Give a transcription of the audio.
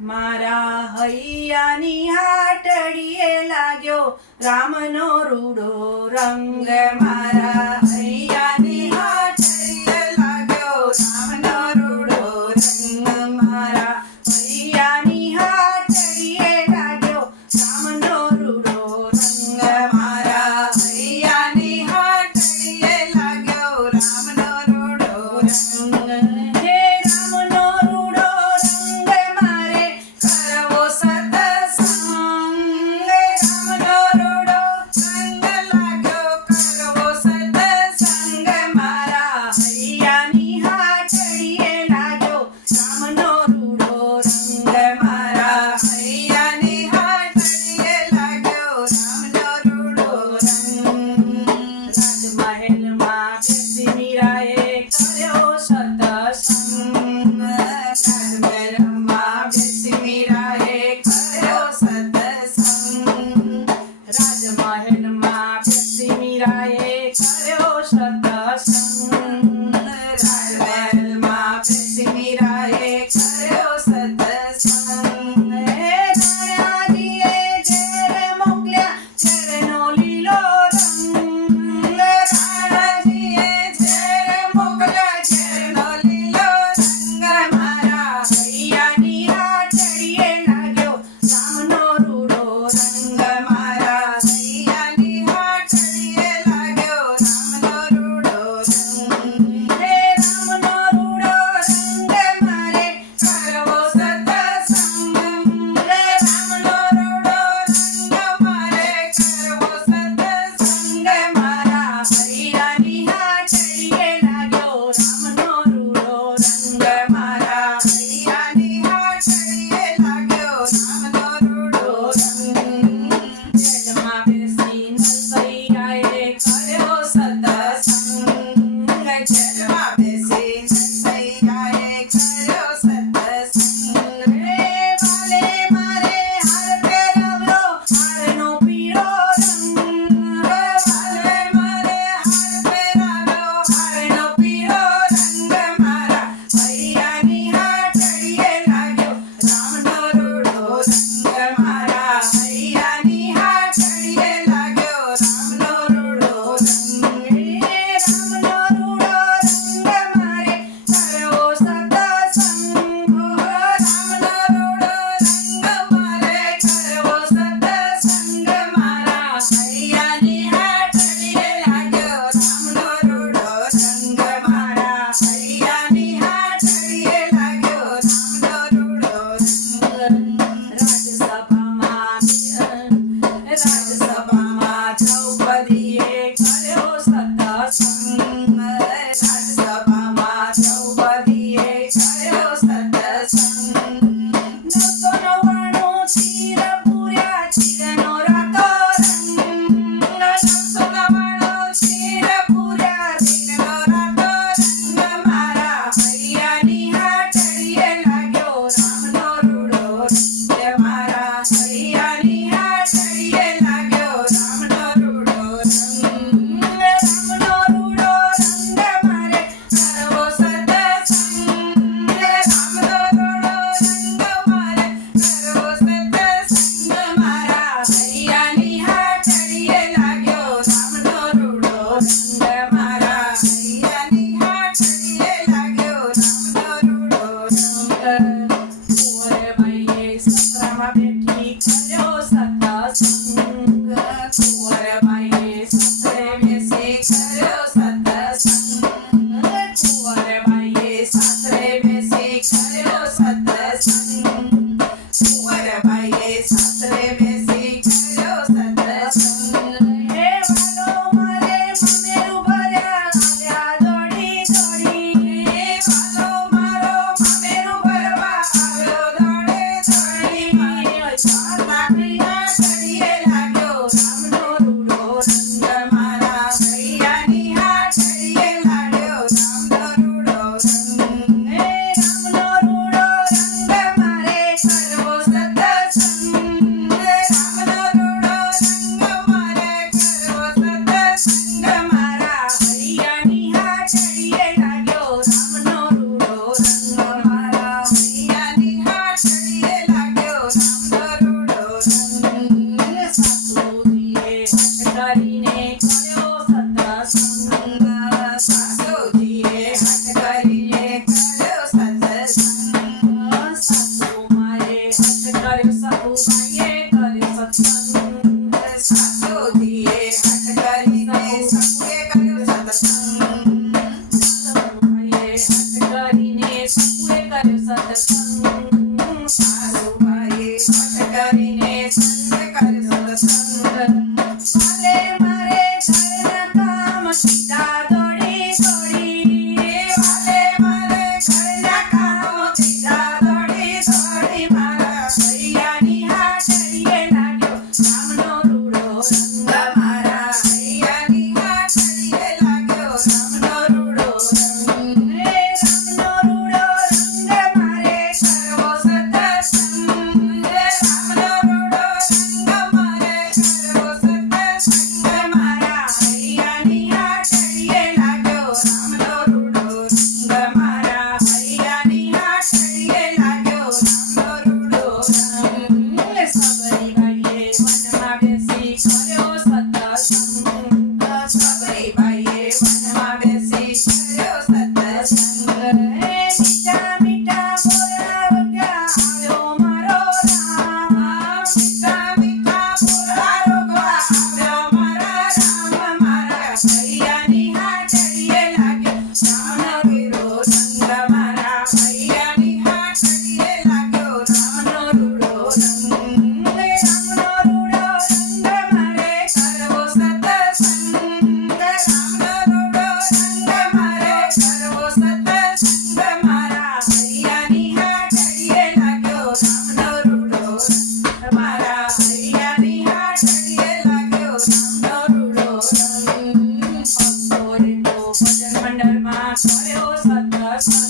મારા હૈયાની હાટડીએ લાગ્યો રામનો રૂડો રંગ મારા હૈયાની હાટડીએ લાગ્યો રામનો રૂડો રંગ મારા હૈયાની હાટડીએ લાગ્યો રામનો રૂડો રંગ મારા હૈયાની હાટડીએ લાગ્યો રામનો રૂડો રંગ હે રામનો રૂડો રંગ મારે કરવો સત્સંગ રામનો રૂડો રંગ લાગ્યો કરવો સત્સંગ મારા હૈયાની હાટડીએ લાગ્યો રામનો રૂડો રંગ મારા હૈયાની હાટડીએ લાગ્યો રામનો રૂડો રંગ રાજમહેલમાં બેસી મીરાએ કર્યો સત્સંગ રાજમહેલમાં બેસી મીરાએ કર્યો સત્સંગ રાજમહેલમાં બેસી મીરાએ કર્યો સત્સંગ રાજમહેલમાં બેસી મીરાએ કર્યો સત્સંગ હે રાણાજીએ ઝેર મોકલ્યા ઝેરનો લીલો રંગ રાણાજીએ ઝેર મોકલ્યા ઝેરનો લીલો રંગ મારા હૈયાની હાટડીએ લાગ્યો રામનો રૂડો રંગ મારા હૈયાની હાટડીએ લાગ્યો રામનો રૂડો રંગ હે રામનો રૂડો રંગ મારે કરવો સત્સંગ રે રામનો રૂડો રંગ મારે કરવો સત્સંગ મારા હૈયાની હાટડીએ લાગ્યો રામનો રૂડો રંગ મારા હૈયાની હાટડીએ લાગ્યો રામનો રૂડો રંગ જેલમાં બેસી નરસૈયાએ કર્યો સત્સંગ જેલમાં બેસી નરસૈયાએ કર્યો સત્સંગ રે વાલે મારે હાર પહેરાવ્યો હારનો પીળો રંગ વાલે મારે હાર પહેરાવ્યો હારનો પીળો રંગ મારા હૈયાની હાટડીએ લાગ્યો રામનો રૂડો રંગ મારા હૈયાની હાટડીએ લાગ્યો રામનો રૂડો રંગ હે રામનો રૂડો રંગ કર્યો સત્સંગ